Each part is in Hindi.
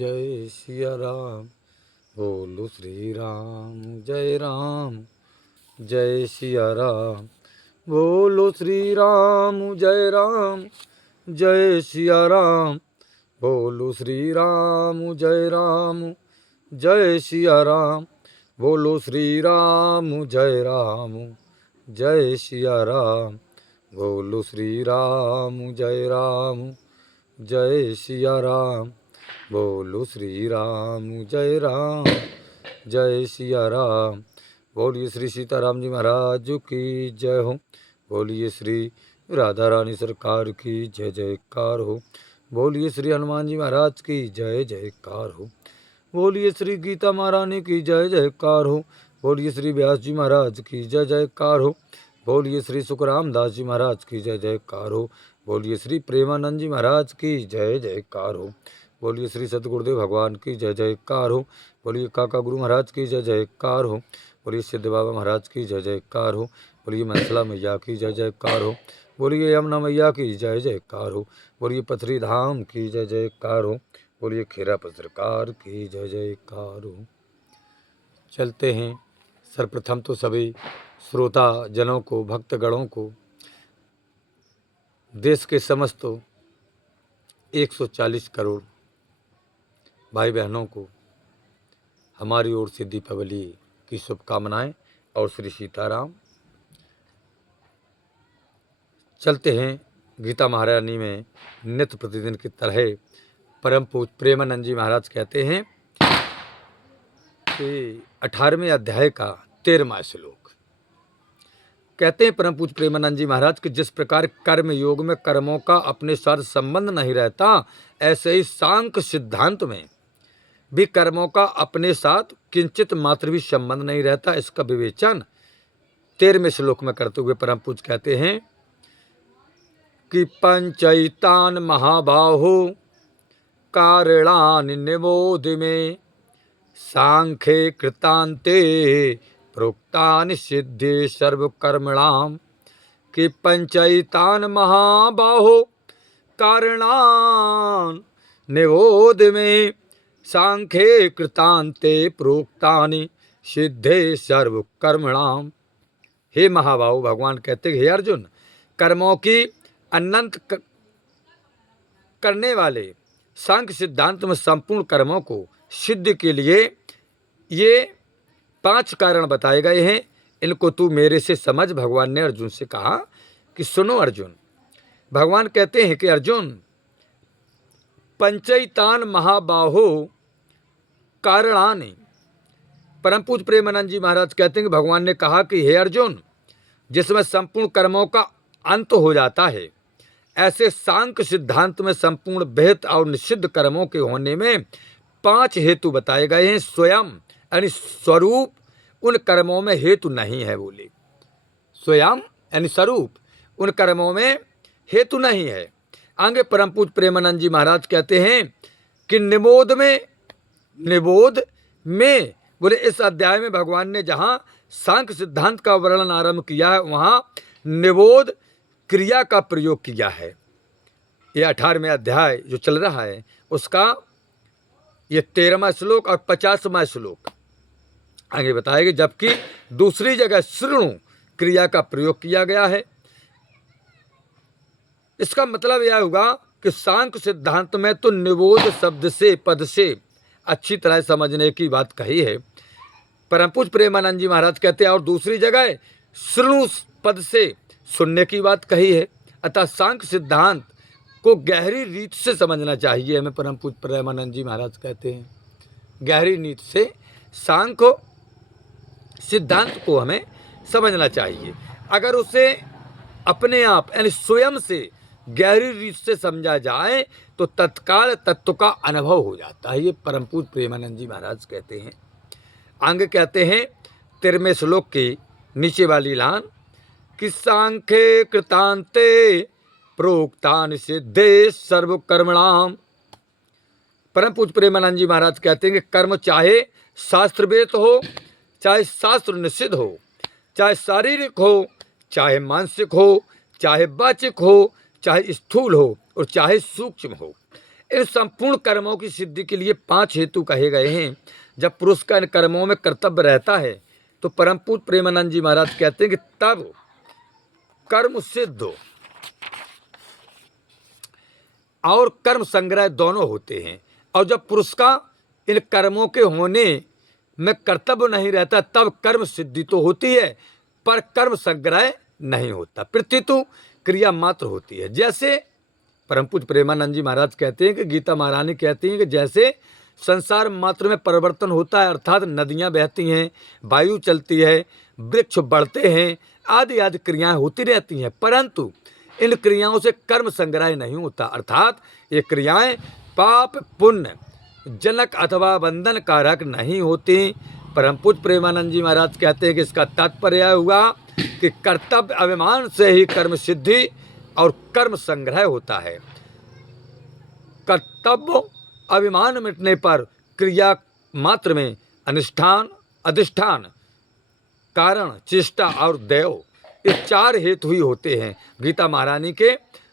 जय सिया राम, बोलो श्री राम। जय राम, जय सिया राम, बोलो श्री राम। जय राम, जय सिया राम, बोलो श्री राम। जय राम, जय सिया राम, बोलो श्री राम। जय राम, जय सिया राम, बोलो श्री राम। जय राम, जय सिया राम, बोलो श्री राम। जय राम, जय सिया राम, बोलिए श्री सीताराम जी महाराज की जय हो। बोलिए श्री राधा रानी सरकार की जय जयकार हो। बोलिए श्री हनुमान जी महाराज की जय जयकार हो। बोलिए श्री गीता महारानी की जय जयकार हो। बोलिए श्री व्यास जी महाराज की जय जयकार हो। बोलिए श्री सुखराम दास जी महाराज की जय जयकार हो। बोलिए श्री प्रेमानंद जी महाराज की जय जयकार हो। बोलिए श्री सतगुरुदेव भगवान की जय जयकार हो। बोलिए काका गुरु महाराज की जय जयकार हो। बोलिए सिद्ध बाबा महाराज की जय जयकार हो। बोलिए मंसला मैया की जय जयकार हो। बोलिए यमुना मैया की जय जयकार हो। बोलिए पथरी धाम की जय जयकार हो। बोलिए खेरा पत्रकार की जय जयकार हो। चलते हैं। सर्वप्रथम तो सभी श्रोता जनों को, भक्तगणों को, देश के समस्त 140 करोड़ भाई बहनों को हमारी ओर से दीपावली की शुभकामनाएं और श्री सीताराम। चलते हैं गीता महारानी में नित्य प्रतिदिन की तरह परम पूज्य प्रेमानंद जी महाराज कहते हैं कि 18वें अध्याय का 13वां श्लोक कहते हैं परम पूज्य प्रेमानंद जी महाराज कि जिस प्रकार कर्म योग में कर्मों का अपने साथ संबंध नहीं रहता, ऐसे ही सांख्य सिद्धांत में भी कर्मों का अपने साथ किंचित मात्र भी संबंध नहीं रहता। इसका विवेचन 13वें श्लोक में करते हुए परम पूज्य कहते हैं कि पंचैतान महाबाहो कारणानि निबोध में सांख्ये कृतान्ते प्रोक्तानि सिद्धे सर्वकर्मणाम। कि पंचैतान महाबाहो कारणान् निबोध में सांख्ये कृतान्ते प्रोक्तानि सिद्धे सर्वकर्मणाम। हे महाबाहो, भगवान कहते हैं हे अर्जुन, कर्मों की अनंत करने वाले सांख्य सिद्धांत में संपूर्ण कर्मों को सिद्ध के लिए ये 5 कारण बताए गए हैं। इनको तू मेरे से समझ। भगवान ने अर्जुन से कहा कि सुनो अर्जुन, भगवान कहते हैं कि अर्जुन, पंचैतान महाबाहो कारणानि। परम पूज्य प्रेमानंद जी महाराज कहते हैं कि भगवान ने कहा कि हे अर्जुन, जिसमें संपूर्ण कर्मों का अंत हो जाता है, ऐसे सांख्य सिद्धांत में संपूर्ण विहित और निषिद्ध कर्मों के होने में 5 हेतु बताए गए हैं। स्वयं यानी स्वरूप उन कर्मों में हेतु नहीं है। बोले स्वयं यानी स्वरूप उन कर्मों में हेतु नहीं है। आगे परम पूज्य प्रेमानंद जी महाराज कहते हैं कि निबोध में बोले इस अध्याय में भगवान ने जहाँ सांख्य सिद्धांत का वर्णन आरंभ किया है, वहाँ निबोध क्रिया का प्रयोग किया है। ये 18वें अध्याय जो चल रहा है उसका ये 13वां श्लोक और 50वां श्लोक आगे बताएगा, जबकि दूसरी जगह शृणु क्रिया का प्रयोग किया गया है। इसका मतलब यह होगा कि सांख्य सिद्धांत में तो निबोध शब्द से, पद से अच्छी तरह समझने की बात कही है। परम पूज्य प्रेमानंद जी महाराज कहते हैं और दूसरी जगह शृणु पद से सुनने की बात कही है। अतः सांख्य सिद्धांत को गहरी रीत से समझना चाहिए हमें। परम पूज्य प्रेमानंद जी महाराज कहते हैं गहरी रीत से सांख्य सिद्धांत को हमें समझना चाहिए। अगर उसे अपने आप यानी स्वयं से गहरी रीत से समझा जाए तो तत्काल तत्व का अनुभव हो जाता है। ये परम पूज्य प्रेमानंद जी महाराज कहते हैं। आगे कहते हैं 13वें श्लोक के नीचे वाली लाइन कि सांख्ये कृतान्ते प्रोक्तानि सिद्धे सर्वकर्मणाम। परम पूज्य प्रेमानंद जी महाराज कहते हैं कि कर्म चाहे शास्त्रवेद हो, चाहे शास्त्र निषिद्ध हो, चाहे शारीरिक हो, चाहे मानसिक हो, चाहे वाचिक हो, चाहे स्थूल हो और चाहे सूक्ष्म हो, इन संपूर्ण कर्मों की सिद्धि के लिए 5 हेतु कहे गए हैं। जब पुरुष का इन कर्मों में कर्तव्य रहता है तो परम पूज्य प्रेमानंद जी महाराज कहते हैं कि तब कर्म सिद्ध हो और कर्म संग्रह दोनों होते हैं। और जब पुरुष का इन कर्मों के होने में कर्तव्य नहीं रहता तब कर्म सिद्धि तो होती है पर कर्म संग्रह नहीं होता, प्रत्युत क्रिया मात्र होती है। जैसे परम पूज्य प्रेमानंद जी महाराज कहते हैं कि गीता महारानी कहती हैं कि जैसे संसार मात्र में परिवर्तन होता है, अर्थात नदियाँ बहती हैं, वायु चलती है, वृक्ष बढ़ते हैं, आदि आदि क्रियाएं होती रहती हैं, परंतु इन क्रियाओं से कर्म संग्रह नहीं होता, अर्थात ये क्रियाएं पाप पुण्य जनक अथवा बंधन कारक नहीं होती। परम पूज्य प्रेमानंद जी महाराज कहते हैं कि इसका तात्पर्य हुआ कि कर्तव्य अभिमान से ही कर्म सिद्धि और कर्म संग्रह होता है। कर्तव्य अभिमान मिटने पर क्रिया मात्र में अनुष्ठान अधिष्ठान कारण चेष्टा और देव ये 4 हेतु ही होते हैं। गीता महारानी के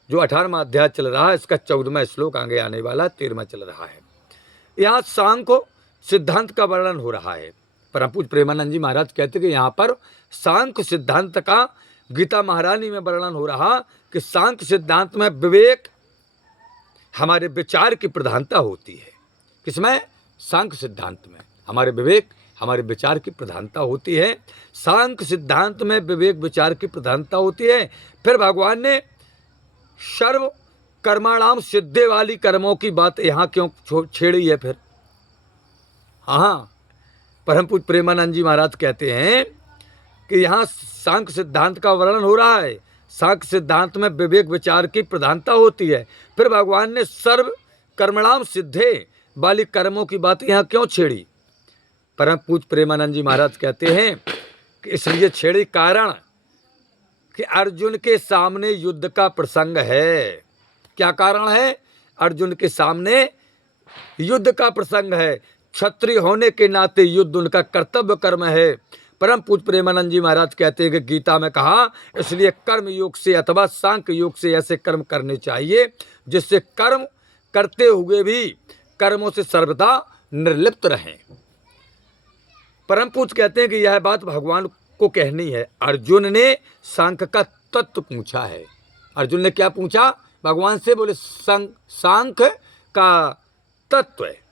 जो 18वां अध्याय चल रहा है इसका 14वां श्लोक आगे आने वाला 13वां चल रहा है। यहाँ सांख्य सिद्धांत का वर्णन हो रहा है। परम पूज्य प्रेमानंद जी महाराज कहते हैं कि यहाँ पर सांख्य सिद्धांत का गीता महारानी में वर्णन हो रहा कि सांख्य सिद्धांत में विवेक हमारे विचार की प्रधानता होती है। किसमें? सांख्य सिद्धांत में हमारे विवेक हमारे विचार की प्रधानता होती है। सांख्य सिद्धांत में विवेक विचार की प्रधानता होती है। फिर भगवान ने सर्व कर्माणाम सिद्धे वाली कर्मों की बात यहाँ क्यों छेड़ी है? फिर हाँ, परम पूज्य प्रेमानंद जी महाराज कहते हैं कि यहाँ सांख्य सिद्धांत का वर्णन हो रहा है, सांख्य सिद्धांत में विवेक विचार की प्रधानता होती है। फिर भगवान ने सर्व कर्मणाम सिद्धे वाली कर्मों की बात यहाँ क्यों छेड़ी? परम पूज्य प्रेमानंद जी महाराज कहते हैं कि इसलिए छेड़ी कारण कि अर्जुन के सामने युद्ध का प्रसंग है। क्या कारण है? अर्जुन के सामने युद्ध का प्रसंग है। क्षत्रिय होने के नाते युद्ध उनका कर्तव्य कर्म है। परम पूज्य प्रेमानंद जी महाराज कहते हैं कि गीता में कहा इसलिए कर्म योग से अथवा सांख्य योग से ऐसे कर्म करने चाहिए जिससे कर्म करते हुए भी कर्मों से सर्वदा निर्लिप्त रहें। परम पूज्य कहते हैं कि यह बात भगवान को कहनी है। अर्जुन ने सांख्य का तत्व पूछा है। अर्जुन ने क्या पूछा भगवान से? बोले सांख्य का तत्व है।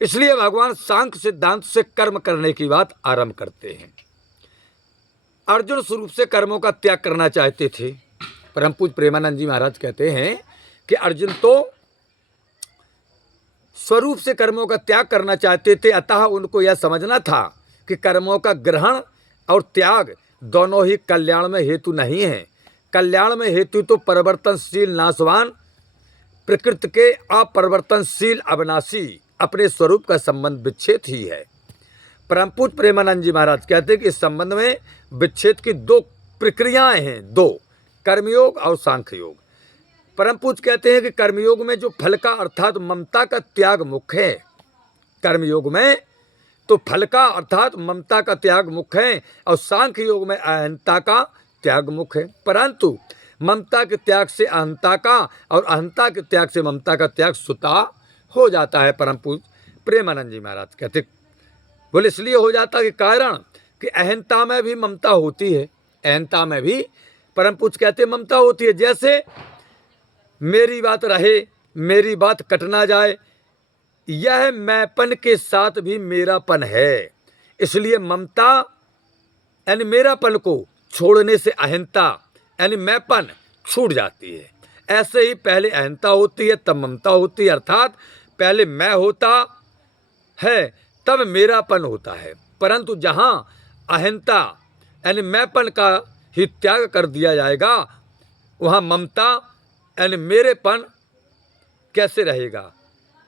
इसलिए भगवान सांख्य सिद्धांत से कर्म करने की बात आरंभ करते हैं। अर्जुन स्वरूप से कर्मों का त्याग करना चाहते थे। परम पूज्य प्रेमानंद जी महाराज कहते हैं कि अर्जुन तो स्वरूप से कर्मों का त्याग करना चाहते थे, अतः उनको यह समझना था कि कर्मों का ग्रहण और त्याग दोनों ही कल्याण में हेतु नहीं है। कल्याण में हेतु तो परिवर्तनशील नाशवान प्रकृति के अपरिवर्तनशील अविनाशी अपने स्वरूप का संबंध विच्छेद ही है। परम पूज्य प्रेमानंद जी महाराज कहते हैं कि इस संबंध में विच्छेद की 2 प्रक्रियाएं हैं, 2 कर्मयोग और सांख्य योग। परम पूज्य कहते हैं कि कर्मयोग में जो फल का अर्थात ममता का त्याग मुख्य है, कर्मयोग में तो फल का अर्थात ममता का त्याग मुख्य है और सांख्य योग में अहंता का त्याग मुख्य है। परंतु ममता के त्याग से अहंता का और अहंता के त्याग से ममता का त्याग स्वतः हो जाता है। परम पूज्य प्रेमानंद जी महाराज कहते बोले इसलिए हो जाता कि कारण कि अहंता में भी ममता होती है। अहंता में भी परम पूज्य कहते ममता होती है। जैसे मेरी बात रहे, मेरी बात कट ना जाए, यह मैंपन के साथ भी मेरापन है। इसलिए ममता यानी मेरापन को छोड़ने से अहंता यानी मैंपन छूट जाती है। ऐसे ही पहले अहंता होती है तब ममता होती है, अर्थात पहले मैं होता है तब मेरापन होता है। परंतु जहाँ अहंता यानी मैंपन का ही त्याग कर दिया जाएगा वहाँ ममता यानी मेरेपन कैसे रहेगा?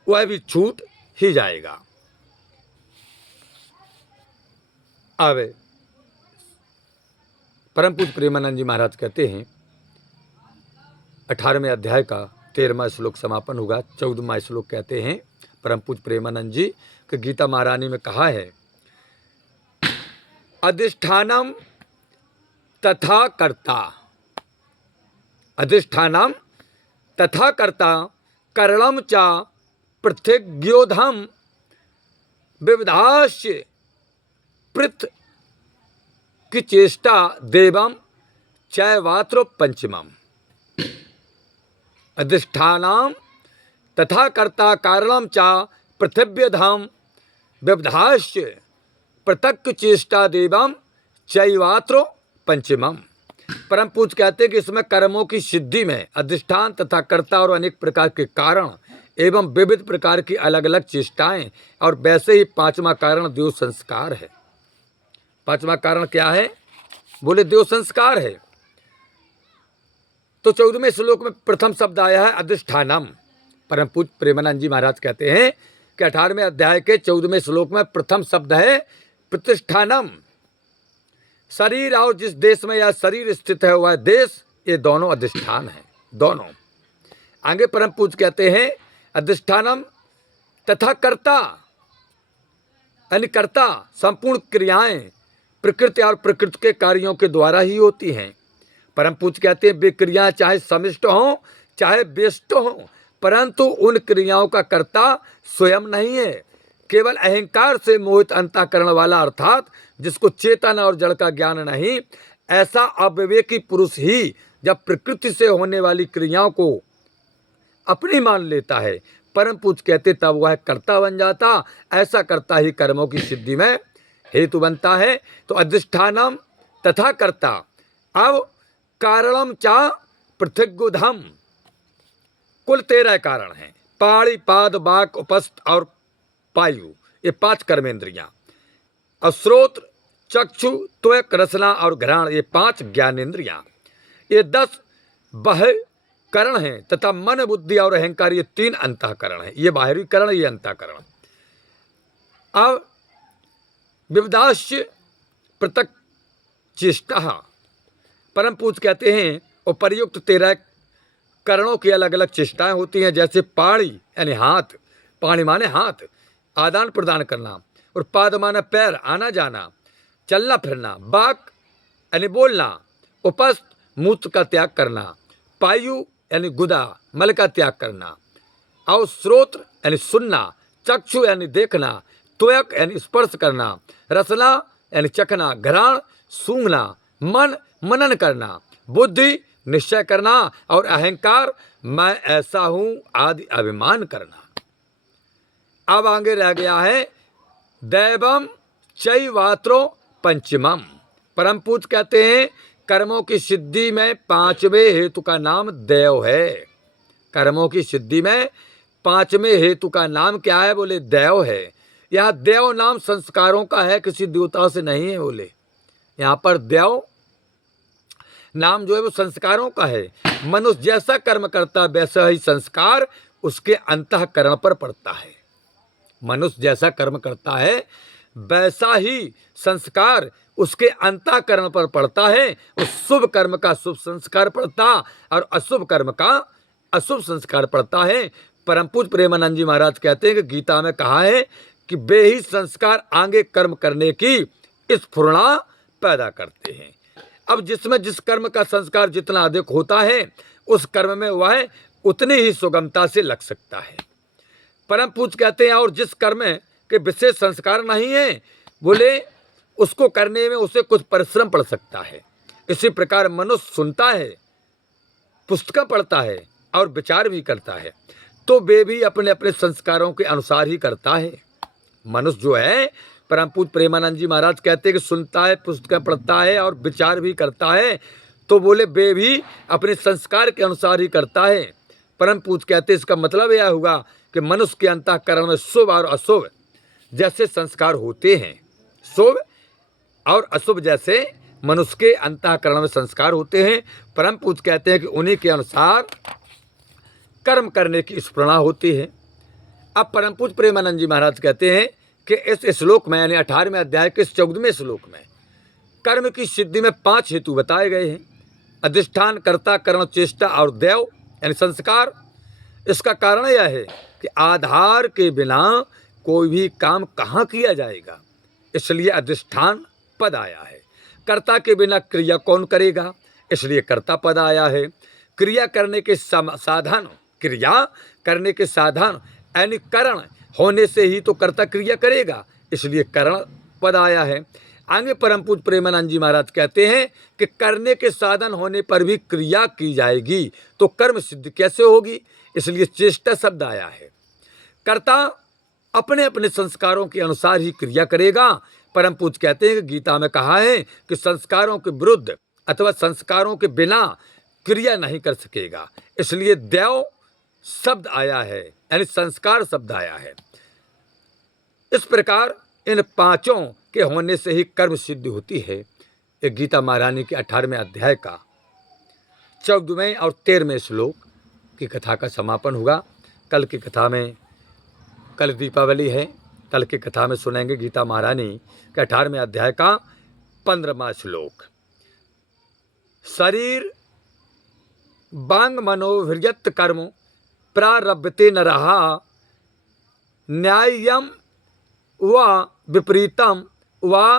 वह भी छूट ही जाएगा। अब परम पूज्य प्रेमानंद जी महाराज कहते हैं 18वें अध्याय का 13वां श्लोक समापन होगा। 14वां श्लोक कहते हैं परम पूज्य प्रेमानंद जी कि गीता महारानी में कहा है अधिष्ठानम तथा कर्ता, अधिष्ठानम तथा कर्ता करणम च पृथिग्योधम विविधाश्य पृथ की चेष्टा देवम चैवात्र पंचमम अधिष्ठानम तथा कर्ता कारणम च पृथिव्यधम व्यवधाश्य पृथक चेष्टा देवम चैवात्र पंचमम। परम पूज्य कहते हैं कि इसमें कर्मों की सिद्धि में अधिष्ठान तथा कर्ता और अनेक प्रकार के कारण एवं विविध प्रकार की अलग अलग चेष्टाएं और वैसे ही पांचवा कारण देव संस्कार है। पांचवा कारण क्या है? बोले देव संस्कार है। तो 14वें श्लोक में प्रथम शब्द आया है अधिष्ठानम। परम पूज्य प्रेमानंद जी महाराज कहते हैं कि 18वें अध्याय के 14वें श्लोक में प्रथम शब्द है प्रतिष्ठानम। शरीर और जिस देश में यह शरीर स्थित है वह देश, ये दोनों अधिष्ठान है, दोनों। आगे परम पूज्य कहते हैं अधिष्ठानम तथा कर्ता, यानी कर्ता संपूर्ण क्रियाएं प्रकृति और प्रकृति के कार्यों के द्वारा ही होती हैं। परम पूज्य कहते हैं वे क्रियाएं चाहे समिष्ट हों चाहे व्यष्ट हों, परंतु उन क्रियाओं का कर्ता स्वयं नहीं है, केवल अहंकार से मोहित अंतःकरण वाला, अर्थात जिसको चेतन और जड़ का ज्ञान नहीं, ऐसा अविवेकी पुरुष ही जब प्रकृति से होने वाली क्रियाओं को अपनी मान लेता है, परम पूज्य कहते तब वह कर्ता बन जाता। ऐसा कर्ता ही कर्मों की सिद्धि में हेतु बनता है। तो अधिष्ठानम तथा कर्ता। अब कारणम चा पृथिग्युधम, कुल 13 कारण हैं। पाणी पाद वाक उपस्थ और पायु, ये 5 कर्मेंद्रियां। और श्रोत्र चक्षु त्वक रसना और घ्राण, ये 5 ज्ञानेन्द्रियां। ये 10 बाह्य करण हैं तथा मन बुद्धि और अहंकार, ये 3 अंतःकरण हैं। ये बाहरी करण, ये अंतःकरण। अब विविधाश्य पृथक चेष्टा, परम पूज्य कहते हैं उपर्युक्त 13 करणों की अलग अलग चेष्टाएं होती हैं। जैसे पाणी यानी हाथ, पाणी माने हाथ, आदान प्रदान करना, और पाद माने पैर, आना जाना, चलना फिरना, वाक यानी बोलना, उपस्थ मूत्र का त्याग करना, पायु यानी गुदा मल का त्याग करना, और श्रोत्र यानी सुनना, चक्षु यानी देखना, त्वक यानी स्पर्श करना, रसना यानी चखना, घ्राण सूंघना, मन मनन करना, बुद्धि निश्चय करना, और अहंकार मैं ऐसा हूं आदि अभिमान करना। अब आगे रह गया है दैवम चैवात्रो पंचमम। परम पूज्य कहते हैं कर्मों की सिद्धि में 5वें हेतु का नाम देव है। कर्मों की सिद्धि में 5वें हेतु का नाम क्या है? बोले देव है। यह देव नाम संस्कारों का है, किसी देवता से नहीं है। बोले यहाँ पर देव नाम जो है वो संस्कारों का है। मनुष्य जैसा कर्म करता वैसा ही संस्कार उसके अंतःकरण पर पड़ता है। मनुष्य जैसा कर्म करता है वैसा ही संस्कार उसके अंतःकरण पर पड़ता है। उस शुभ कर्म का शुभ संस्कार पड़ता और अशुभ कर्म का अशुभ संस्कार पड़ता है। परम पूज्य प्रेमानंद जी महाराज कहते हैं कि गीता में कहा है कि वे ही संस्कार आगे कर्म करने की स्फुरणा पैदा करते हैं। अब जिसमें जिस कर्म का संस्कार जितना अधिक होता है उस कर्म में वह उतनी ही सुगमता से लग सकता है। परम पूज्य कहते हैं और जिस कर्म के विशेष संस्कार नहीं है, बोले उसको करने में उसे कुछ परिश्रम पड़ सकता है। इसी प्रकार मनुष्य सुनता है, पुस्तकें पढ़ता है और विचार भी करता है, तो वे भी अपने अपने संस्कारों के अनुसार ही करता है। मनुष्य जो है, परम पूज्य प्रेमानंद जी महाराज कहते हैं कि सुनता है, पुस्तकें पढ़ता है और विचार भी करता है, तो बोले वे भी अपने संस्कार के अनुसार ही करता है। परम पूज्य कहते हैं इसका मतलब यह हुआ कि मनुष्य के अंतःकरण में शुभ और अशुभ जैसे संस्कार होते हैं। शुभ और अशुभ जैसे मनुष्य के अंतःकरण में संस्कार होते हैं। परम पूज्य कहते हैं कि उन्हीं के अनुसार कर्म करने की स्फुरणा होती है। अब परम पूज्य प्रेमानंद जी महाराज कहते हैं कि इस श्लोक में यानी 18वें अध्याय के 14वें श्लोक में कर्म की सिद्धि में 5 हेतु बताए गए हैं। अधिष्ठान, कर्ता, करण, चेष्टा और देव यानी संस्कार। इसका कारण यह है कि आधार के बिना कोई भी काम कहाँ किया जाएगा, इसलिए अधिष्ठान पद आया है। कर्ता के बिना क्रिया कौन करेगा, इसलिए कर्ता पद आया है। क्रिया करने के साधन, क्रिया करने के साधन यानी करण होने से ही तो कर्ता क्रिया करेगा, इसलिए करण पद आया है। आगे परम पूज्य प्रेमानंद जी महाराज कहते हैं कि करने के साधन होने पर भी क्रिया की जाएगी तो कर्म सिद्ध कैसे होगी, इसलिए चेष्टा शब्द आया है। कर्ता अपने अपने संस्कारों के अनुसार ही क्रिया करेगा। परम पूज्य कहते हैं कि गीता में कहा है कि संस्कारों के विरुद्ध अथवा संस्कारों के बिना क्रिया नहीं कर सकेगा, इसलिए देव शब्द आया है यानी संस्कार शब्द आया है। इस प्रकार इन पांचों के होने से ही कर्म सिद्धि होती है। एक गीता महारानी के 18वें अध्याय का 14वें और 13वें श्लोक की कथा का समापन हुआ। कल की कथा में, कल दीपावली है, कल की कथा में सुनेंगे गीता महारानी के 18वें अध्याय का 15वां श्लोक। शरीर बांग मनोभिर्यत कर्म प्रारब्धते न रहा न्याय्यम व विपरीतम व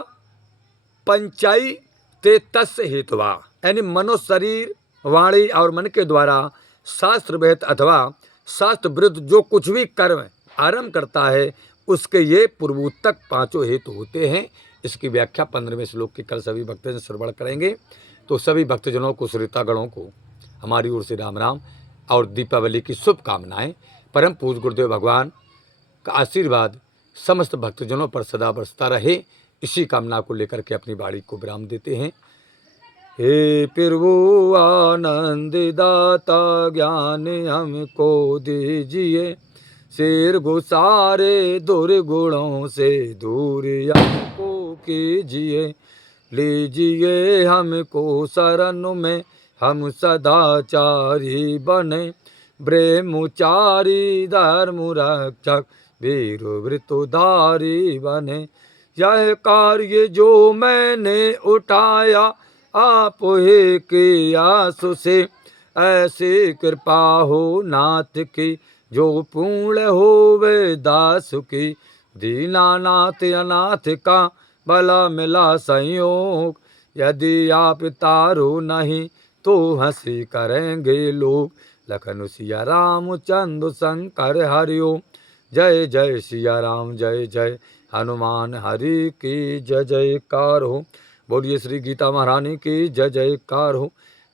पंचाई ते तस्य हेतुवा, यानी मनो शरीर वाणी और मन के द्वारा शास्त्र विहित अथवा शास्त्र विरुद्ध जो कुछ भी कर्म आरंभ करता है उसके ये पूर्वोत्तक पांचों हेतु होते हैं। इसकी व्याख्या 15वें श्लोक की कल सभी भक्तजन श्रवण करेंगे। तो सभी भक्तजनों को, श्रोतागणों को हमारी ओर से राम राम और दीपावली की शुभकामनाएं। परम पूज्य गुरुदेव भगवान का आशीर्वाद समस्त भक्तजनों पर सदा बरसता रहे, इसी कामना को लेकर के अपनी वाणी को विराम देते हैं। हे प्रभु आनंद दाता ज्ञान हमको दीजिए, शेर गुसारे दुर्गुणों से दूर हमको कीजिए, लीजिए हमको शरण में हम सदाचारी बने, ब्रह्मचारी धर्म रक्षक वीर वृतोधारी बने। यह कार्य जो मैंने उठाया आप ही की आस से, ऐसी कृपा हो नाथ की जो पूर्ण होवे दास की, दीनानाथ अनाथ का भला मिला संयोग, यदि आप तारो नहीं तो हंसी करेंगे लोग। लखन सिया राम चंद्र शंकर हरिओम, जय जय सिया राम जय जय हनुमान हरि की जय जयकार हो। बोलिए श्री गीता महारानी की जय जयकार हो।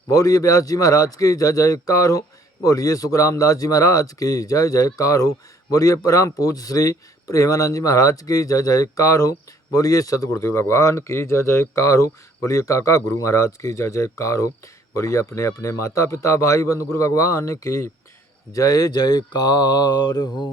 बोलिए व्यास जी महाराज की जय जयकार हो। बोलिए सुखराम दास जी महाराज की जय जयकार हो। बोलिए परम पूज्य श्री प्रेमानंद जी महाराज की जय जयकार हो। बोलिए सदगुरुदेव भगवान की जय जयकार हो। बोलिए काका गुरु महाराज की जय जयकार हो। बोलिए अपने अपने माता पिता भाई बंधु गुरु भगवान की जय जयकार हो।